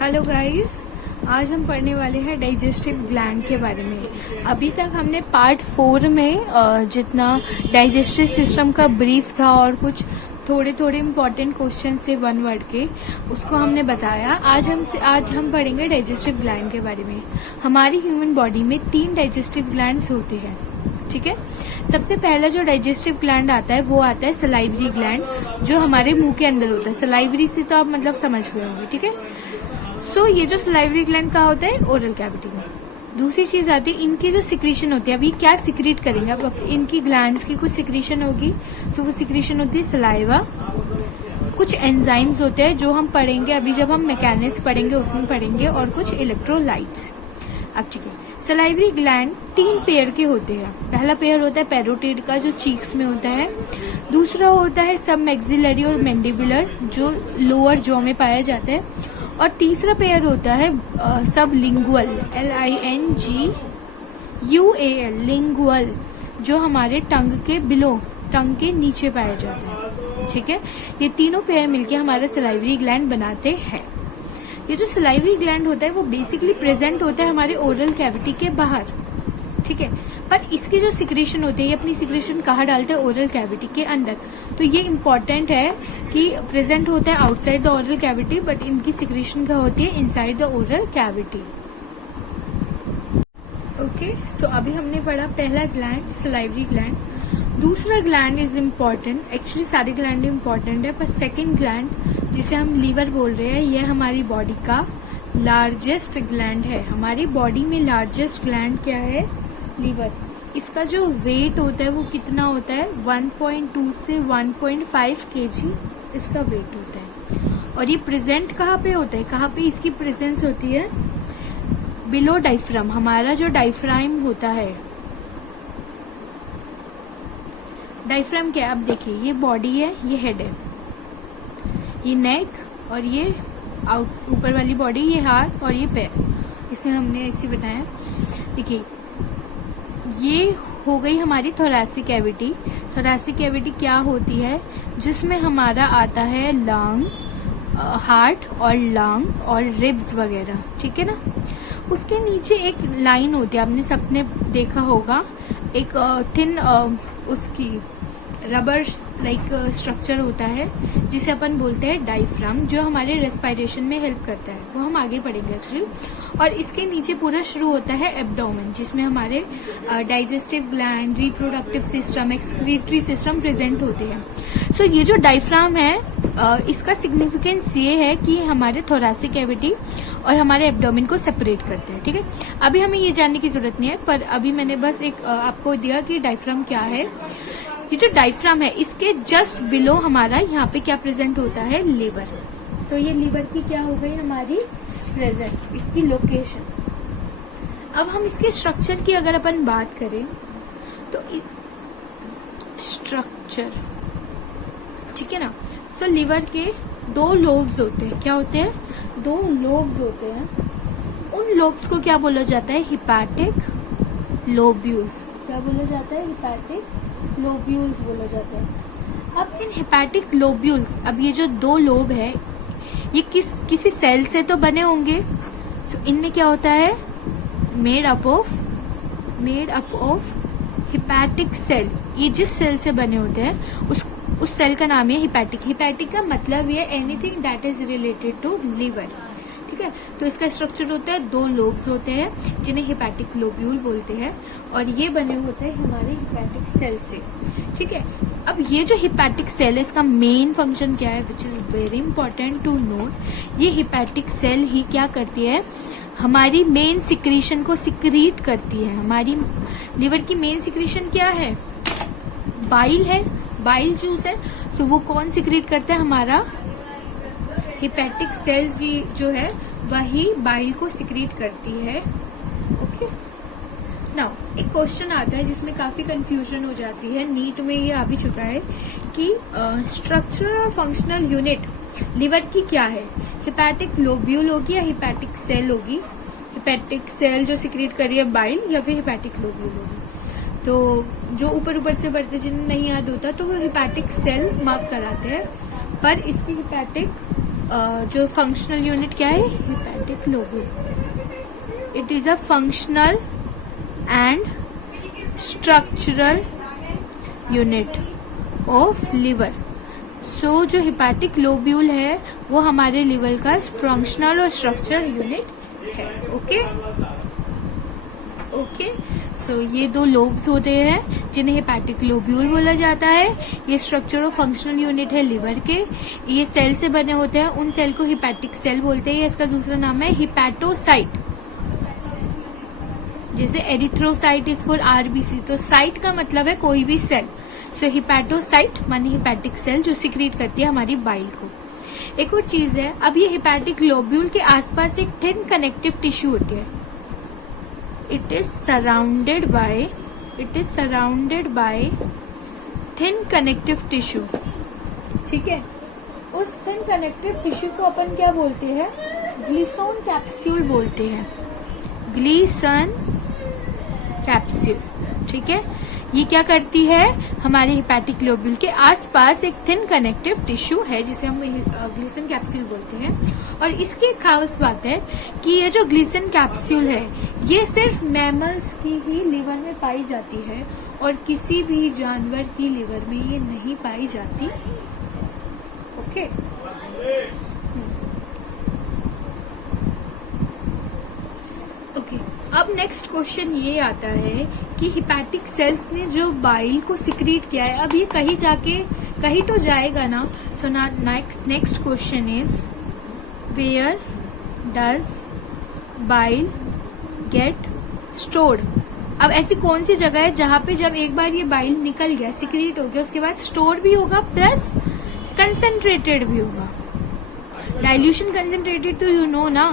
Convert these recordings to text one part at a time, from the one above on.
Hello guys, आज हम पढ़ने वाले हैं डाइजेस्टिव ग्लैंड के बारे में। अभी तक हमने पार्ट 4 में जितना डाइजेस्टिव सिस्टम का ब्रीफ था और कुछ थोड़े थोड़े इम्पोर्टेंट क्वेश्चन से वन वर्ड के उसको हमने बताया। आज हम पढ़ेंगे डाइजेस्टिव ग्लैंड के बारे में। हमारी ह्यूमन बॉडी में 3 डाइजेस्टिव ग्लैंड्स होते हैं, ठीक है। सबसे पहला जो डाइजेस्टिव ग्लैंड आता है वो आता है सलाइवरी ग्लैंड, जो हमारे मुंह के अंदर होता है। सलाइवरी से तो आप मतलब समझ गए होंगे, ठीक है। सो ये जो सलाइवरी ग्लैंड कहाँ होता है? ओरल कैविटी में। दूसरी चीज आती है इनकी जो सिक्रीशन होती है। अभी क्या सिक्रीट करेंगे अब इनकी ग्लैंड्स की कुछ सिक्रीशन होगी, तो वो सिक्रीशन होती है सलाइवा। कुछ एंजाइम्स होते हैं जो हम पढ़ेंगे अभी, जब हम मैकेनिक्स पढ़ेंगे उसमें पढ़ेंगे, और कुछ इलेक्ट्रोलाइट्स। अब ठीक है, सलाइवरी ग्लैंड 3 पेयर के होते हैं। पहला पेयर होता है पैरोटिड का, जो चीक्स में होता है। दूसरा होता है सब मैक्सिलरी और मैंडिबुलर, जो लोअर जॉ में पाया जाता है। और तीसरा पेयर होता है सब लिंगुअल, LINGUAL, लिंगुअल, जो हमारे टंग के बिलो, टंग के नीचे पाया जाता है, ठीक है। ये तीनों पेयर मिलके हमारा सलाइवरी ग्लैंड बनाते हैं। ये जो सलाइवरी ग्लैंड होता है वो बेसिकली प्रेजेंट होता है हमारे ओरल कैविटी के बाहर, ठीक है। पर इसकी जो सिक्रेशन होती है, ये अपनी सिक्रेशन कहाँ डालते हैं? ओरल कैविटी के अंदर। तो ये इम्पोर्टेंट है कि प्रेजेंट होता है outside the oral cavity, but इनकी सिक्रेशन कहाँ होती है? Inside the oral cavity. Okay, so अभी हमने पढ़ा पहला ग्लैंड सलाइवरी ग्लैंड। दूसरा ग्लैंड इज इम्पोर्टेंट, एक्चुअली सारे ग्लैंड इम्पोर्टेंट है, पर सेकेंड ग्लैंड जिसे हम लीवर बोल रहे हैं, यह हमारी बॉडी का लार्जेस्ट ग्लैंड है। हमारी बॉडी में लार्जेस्ट ग्लैंड क्या है? लीवर। इसका जो वेट होता है वो कितना होता है? 1.2 से 1.5 kg इसका वेट होता है। और ये प्रेजेंट कहाँ पे होता है? कहाँ पे इसकी प्रेजेंस होती है? Below diaphragm. हमारा जो डायफ्राम होता है, डायफ्राम क्या है? अब देखिए, ये बॉडी है, ये हेड है, ये नेक, और ये आउट ऊपर वाली बॉडी, ये हाथ और ये पैर। इसमें हमने ऐसे बताया। देखिए, ये हो गई हमारी थोरैसिक कैविटी। थोरैसिक कैविटी क्या होती है? जिसमें हमारा आता है लंग, हार्ट और लंग और रिब्स वगैरह, ठीक है ना। उसके नीचे एक लाइन होती है, आपने सबने देखा होगा, एक थिन उसकी रबर लाइक स्ट्रक्चर होता है, जिसे अपन बोलते हैं डायफ्राम, जो हमारे रेस्पिरेशन में हेल्प करता है। वो हम आगे पढ़ेंगे एक्चुअली। और इसके नीचे पूरा शुरू होता है एब्डोमेन, जिसमें हमारे digestive gland, reproductive system, excretory system present होते हैं। सो ये जो डायफ्राम है, इसका सिग्निफिकेंस ये है कि हमारे थोरैसिक कैविटी और हमारे एब्डोमेन को सेपरेट करते हैं, ठीक है। अभी हमें ये जानने की जरूरत नहीं है, पर अभी मैंने बस एक आपको दिया कि डायफ्राम क्या है। ये जो डायफ्राम है, इसके जस्ट बिलो हमारा यहाँ पे क्या प्रेजेंट होता है? लीवर। सो ये लीवर की क्या हो गई? हमारी प्रेजेंस, इसकी लोकेशन। अब हम इसके स्ट्रक्चर की अगर अपन बात करें तो स्ट्रक्चर, ठीक है ना। सो लीवर के 2 लोब्स होते हैं। क्या होते हैं? 2 लोब्स होते हैं। उन लोब्स को क्या बोला जाता है? Hepatic lobules. क्या बोला जाता है? हिपैटिक लोब्यूल्स बोला जाता है। अब इन हिपैटिक लोब्यूल्स, अब ये जो 2 लोब है, ये किसी सेल से तो बने होंगे। तो इनमें क्या होता है? Made up of hepatic cell. ये जिस सेल से बने होते हैं उस सेल का नाम है हिपैटिक। हिपैटिक का मतलब ये anything that is related to liver, ठीक है। तो इसका स्ट्रक्चर होता है, 2 लोब्स होते हैं जिन्हें हिपैटिक लोब्यूल बोलते हैं, और ये बने होते हैं हमारे हिपैटिक सेल से, ठीक है। अब ये जो हिपैटिक सेल है, इसका मेन फंक्शन क्या है, which is very important to note. ये हिपैटिक सेल ही क्या करती है? हमारी मेन सिक्रीशन को सिक्रीट करती है। हमारी लिवर की मेन सिक्रीशन क्या है? बाइल है, बाइल जूस है। तो वो कौन सिक्रीट करता है? हमारा हिपैटिक सेल्स जो है वही बाइल को सिक्रीट करती है। ओके, नाउ एक क्वेश्चन आता है जिसमें काफी कंफ्यूजन हो जाती है, नीट में ये आ भी चुका है कि स्ट्रक्चरल और फंक्शनल यूनिट लिवर की क्या है? हिपैटिक लोब्यूल होगी या हिपैटिक सेल होगी? हिपैटिक सेल जो सिक्रीट कर रही है बाइल, या फिर हिपैटिक लोब्यूल होगी? तो जो ऊपर से बढ़ते, जिन्हें नहीं याद होता तो वो हिपैटिक सेल मार्क कराते हैं, पर इसकी हिपैटिक जो फंक्शनल यूनिट क्या है, hepatic lobule. It is a functional and structural unit of liver. So जो हिपैटिक लोब्यूल है वो हमारे लिवर का फंक्शनल और स्ट्रक्चरल यूनिट है। ओके ओके, सो ये दो लोब्स होते हैं जिन्हें हिपैटिक लोब्यूल बोला जाता है। ये स्ट्रक्चर और फंक्शनल यूनिट है लिवर के। ये सेल से बने होते हैं, उन सेल को हिपैटिक सेल बोलते हैं। इसका दूसरा नाम है हिपैटोसाइट। जैसे एरिथ्रोसाइट इज फॉर आरबीसी, तो साइट का मतलब है कोई भी सेल। सो हिपैटोसाइट माने हिपैटिक सेल जो सिक्रीट करती है हमारी बाइल को। एक और चीज है, अब ये हिपैटिक लोब्यूल के आसपास एक थिन कनेक्टिव टिश्यू होती है। It is surrounded by thin connective tissue. ठीक है, उस थिन कनेक्टिव टिश्यू को अपन क्या बोलते हैं, ग्लिसन कैप्सूल बोलते हैं। ग्लिसन कैप्सूल, ठीक है। ये क्या करती है, हमारे हिपैटिक लोब्यूल के आसपास एक थिन कनेक्टिव टिश्यू है जिसे हम ग्लिसन कैप्सूल बोलते हैं। और इसकी एक खास बात है कि ये जो ग्लिसन कैप्सूल है ये सिर्फ मैमल्स की ही लिवर में पाई जाती है और किसी भी जानवर की लिवर में ये नहीं पाई जाती। ओके, अब नेक्स्ट क्वेश्चन ये आता है कि हिपैटिक सेल्स ने जो बाइल को सिक्रीट किया है, अब ये कहीं तो जाएगा ना। So next question is where does bile get stored. अब ऐसी कौन सी जगह है जहां पे जब एक बार ये बाइल निकल गया, सिक्रीट हो गया, उसके बाद स्टोर भी होगा प्लस कंसेंट्रेटेड भी होगा। डाइल्यूशन कंसेंट्रेटेड तो यू नो ना,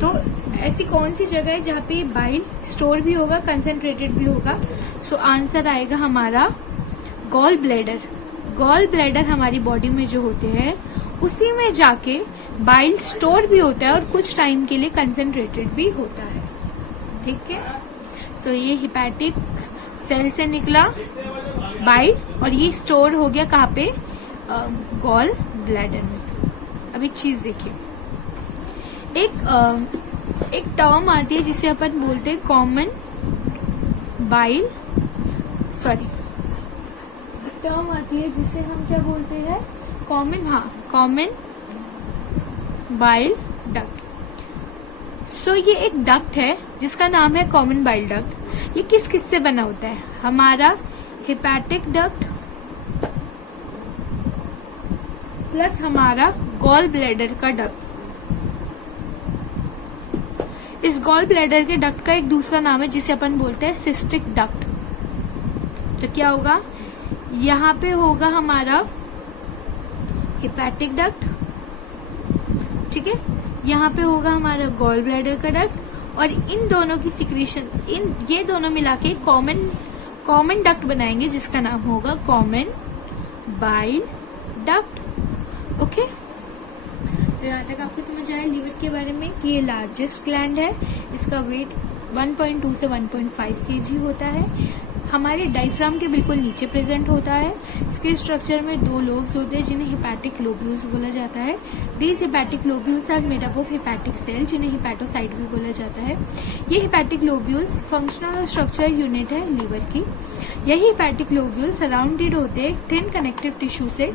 तो ऐसी कौन सी जगह है जहाँ पे बाइल स्टोर भी होगा, कंसेंट्रेटेड भी होगा। सो आंसर आएगा हमारा गॉल ब्लैडर। गॉल ब्लैडर हमारी बॉडी में जो होते हैं उसी में जाके बाइल स्टोर भी होता है और कुछ टाइम के लिए कंसेंट्रेटेड भी होता है। ठीक है, सो ये हिपैटिक सेल से निकला बाइल और ये स्टोर हो गया कहाँ पे, गॉल ब्लैडर में। अब एक चीज देखिए, एक टर्म आती है जिसे अपन बोलते हैं कॉमन बाइल, टर्म आती है जिसे हम क्या बोलते हैं, कॉमन बाइल डक्ट। सो ये एक डक्ट है जिसका नाम है कॉमन बाइल डक्ट। ये किस किस से बना होता है, हमारा हिपैटिक डक्ट प्लस हमारा गॉल ब्लैडर का डक्ट। इस गॉल ब्लैडर के डक्ट का एक दूसरा नाम है जिसे अपन बोलते हैं सिस्टिक डक्ट। तो क्या होगा, यहाँ पे होगा हमारा हिपैटिक डक्ट, ठीक है, यहाँ पे होगा हमारा गॉल ब्लैडर का डक्ट और इन दोनों की सिक्रीशन, ये दोनों मिला के कॉमन डक्ट बनाएंगे जिसका नाम होगा कॉमन बाइल डक्ट। ओके, तो यहाँ तक आपको समझ आया लिवर के बारे में कि ये लार्जेस्ट ग्लैंड है। इसका वेट 1.2 से 1.5 kg होता है। हमारे डायफ्राम के बिल्कुल नीचे प्रेजेंट होता है। इसके स्ट्रक्चर में दो लोब्स होते हैं जिन्हें हिपैटिक लोब्यूल्स बोला जाता है। These hepatic lobules are made up of hepatic cell जिन्हें हिपैटोसाइट भी बोला जाता है। ये हिपैटिक लोब्यूल्स फंक्शनल और स्ट्रक्चरल यूनिट है लिवर की। यही हिपैटिक लोब्यूल्स सराउंडेड होते हैं थिन कनेक्टिव टिश्यू से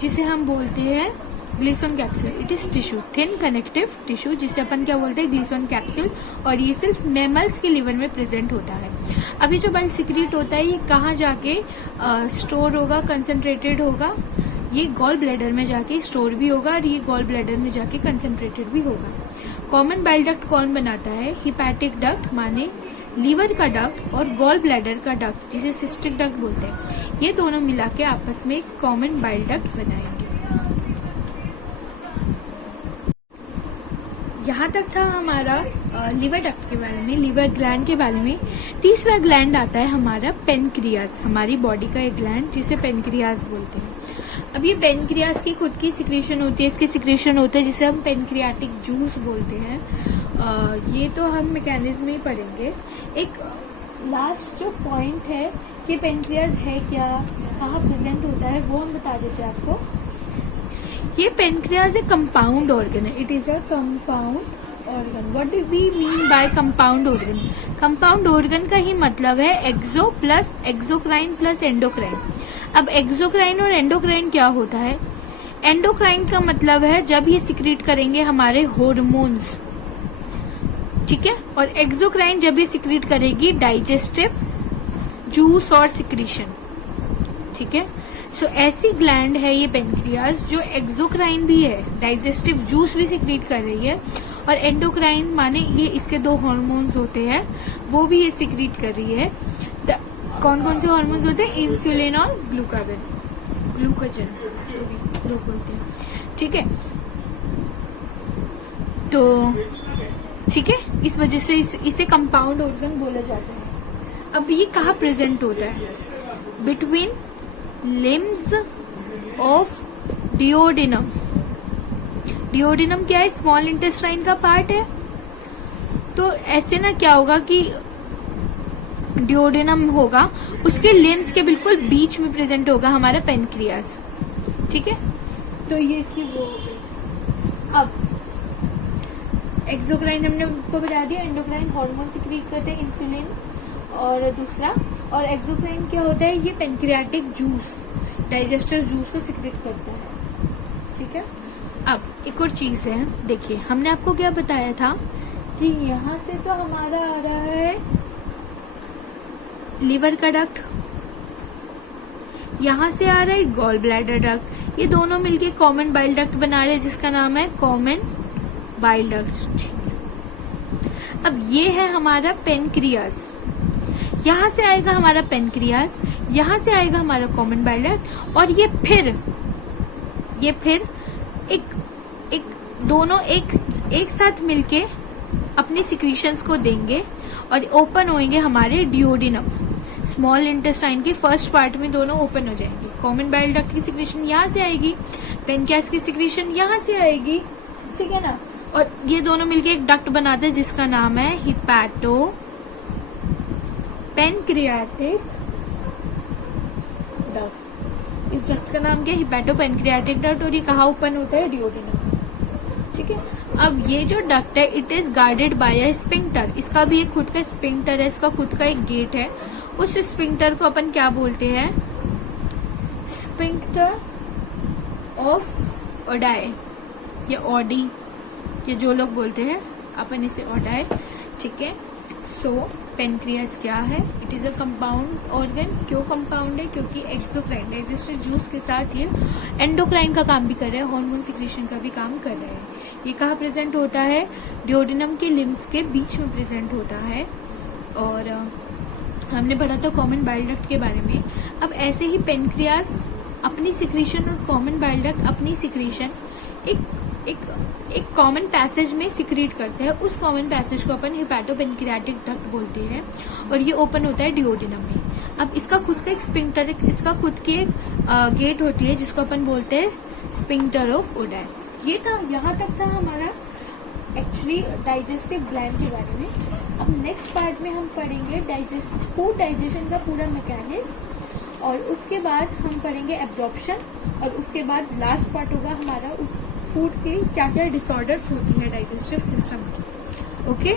जिसे हम बोलते हैं glisten capsule. It is tissue, thin connective tissue जिसे अपन क्या बोलते हैं, ग्लिसन कैप्सूल। और ये सिर्फ मैमल्स के लिवर में प्रेजेंट होता है। अभी जो बाइल सिक्रीट होता है ये कहाँ जाके स्टोर होगा, कंसेंट्रेटेड होगा, ये गॉल ब्लैडर में जाके स्टोर भी होगा और ये गॉल ब्लैडर में जाके कंसेंट्रेटेड भी होगा। कॉमन बाइल डक्ट कौन बनाता है, हिपैटिक डक्ट माने लीवर का डक्ट और गॉल ब्लैडर का डक्ट जिसे सिस्टिक डक्ट बोलते हैं, ये दोनों मिला के आपस में एक कॉमन बाइल डक्ट बनाएंगे। यहाँ तक था हमारा लिवर डक्ट के बारे में, लिवर ग्लैंड के बारे में। तीसरा ग्लैंड आता है हमारा पेनक्रियाज, हमारी बॉडी का एक ग्लैंड जिसे पेनक्रियाज बोलते हैं। अब ये पेनक्रियाज की खुद की सिक्रीशन होती है, इसकी सिक्रीशन होता है जिसे हम पेनक्रियाटिक जूस बोलते हैं। ये तो हम मैकेनिज्म में ही पढ़ेंगे। एक लास्ट जो पॉइंट है कि पेनक्रियाज है क्या, कहाँ प्रेजेंट होता है, वो हम बता देते हैं आपको। ये पेनक्रियाज एक कंपाउंड ऑर्गन है, it is a compound organ. What do we mean by compound organ? Compound organ का ही मतलब है exo plus exocrine plus endocrine. अब एक्सोक्राइन और एंडोक्राइन क्या होता है? एंडोक्राइन का मतलब है जब ये सिक्रीट करेंगे हमारे हॉर्मोन्स, ठीक है, और एक्सोक्राइन जब ये सिक्रीट करेगी डाइजेस्टिव जूस और सिक्रीशन, ठीक है। सो ऐसी ग्लैंड है ये पेनक्रियाज जो एक्सोक्राइन भी है, डाइजेस्टिव जूस भी सिक्रीट कर रही है, और एंडोक्राइन माने ये इसके दो हार्मोन्स होते हैं वो भी ये सिक्रीट कर रही है। कौन कौन से हार्मोन्स होते हैं? इंसुलिन और ग्लूकोजन लोग बोलते हैं, ठीक है। तो ठीक है, इस वजह से इसे कंपाउंड ऑर्गन बोला जाता है। अब ये कहाँ प्रेजेंट होता है? Between limbs of duodenum. Duodenum क्या है? स्मॉल इंटेस्टाइन का पार्ट है। तो ऐसे ना क्या होगा कि डिओडिनम होगा, उसके लिम्स के बिल्कुल बीच में प्रेजेंट होगा हमारा पेनक्रियाज, ठीक है। तो ये इसकी वो हो गई। अब एक्सोक्राइन हमने आपको बता दिया, एंडोक्राइन हार्मोन सिक्रीट करते हैं, इंसुलिन और दूसरा, और एक्सोक्राइन क्या होता है? ये पेनक्रियाटिक जूस, डाइजेस्टिव जूस को सिक्रीट करता है, ठीक है। अब एक और चीज है, देखिए हमने आपको क्या बताया था कि यहाँ से तो हमारा आ रहा है लिवर का डक्ट, यहाँ से आ रहा है गॉल ब्लैडर डक्ट, ये दोनों मिलके कॉमन बाइल डक्ट बना रहे हैं जिसका नाम है कॉमन बाइल डक्ट। अब ये है हमारा पेनक्रियाज, यहाँ से आएगा हमारा पेनक्रियाज, यहाँ से आएगा हमारा कॉमन बाइल डक्ट, और ये फिर एक दोनों एक साथ मिलके अपने सिक्रीशंस को देंगे और ओपन होंगे हमारे डिओडिनम, स्मॉल इंटेस्टाइन के फर्स्ट पार्ट में दोनों ओपन हो जाएंगे। कॉमन बाइल डक्ट की सिक्रीशन यहाँ से आएगी, पेनक्रियाज की सिक्रीशन यहाँ से आएगी, ठीक है ना। और ये दोनों मिलके एक डक्ट बनाते हैं जिसका नाम है हिपैटो पेनक्रियाटिक डक्ट। इस डक्ट का नाम क्या है? हिपैटो पेनक्रियाटिक डक्ट, और ये कहाँ ओपन होता है? डिओडिनम, ठीक है। अब ये जो डक्ट है it is guarded by a sphincter, इसका भी एक खुद का स्पिंक्टर है, इसका खुद का एक गेट है। उस स्पिंक्टर को अपन क्या बोलते हैं? स्पिंक्टर ऑफ ओडाई या ऑडी, ये जो लोग बोलते हैं अपन इसे ओडाई, ठीक है। सो पेनक्रियाज क्या है? It is a compound organ. क्यों कंपाउंड है? क्योंकि एक्सोक्राइन डाइजेस्टिव जूस के साथ ये एंडोक्राइन का काम भी कर रहे हैं, हार्मोन सिक्रीशन का भी काम कर रहे हैं। ये कहाँ प्रेजेंट होता है? डिओडिनम के लिम्स के बीच में प्रेजेंट होता है। और हमने पढ़ा था कॉमन बाइल डक्ट के बारे में। अब ऐसे ही पेनक्रियाज अपनी सिक्रीशन और कॉमन बाइल डक्ट अपनी सिक्रीशन एक कॉमन पैसेज में सिक्रीट करते हैं। उस कॉमन पैसेज को अपन हिपैटो पेनक्रियाटिक डक्ट बोलते हैं, और ये ओपन होता है डिओडिनम में। अब इसका खुद का एक स्पिंक्टर, इसका खुद की एक गेट होती है जिसको अपन बोलते हैं स्पिंक्टर ऑफ ओडाई। ये था, यहाँ तक था हमारा एक्चुअली डाइजेस्टिव ग्लैंड के बारे में। अब नेक्स्ट पार्ट में हम पढ़ेंगे फूड डाइजेशन का पूरा मैकेनिज्म, और उसके बाद हम पढ़ेंगे एब्जॉर्प्शन, और उसके बाद लास्ट पार्ट होगा हमारा उस फूड के क्या क्या डिसऑर्डर्स होती है डाइजेस्टिव सिस्टम की। ओके।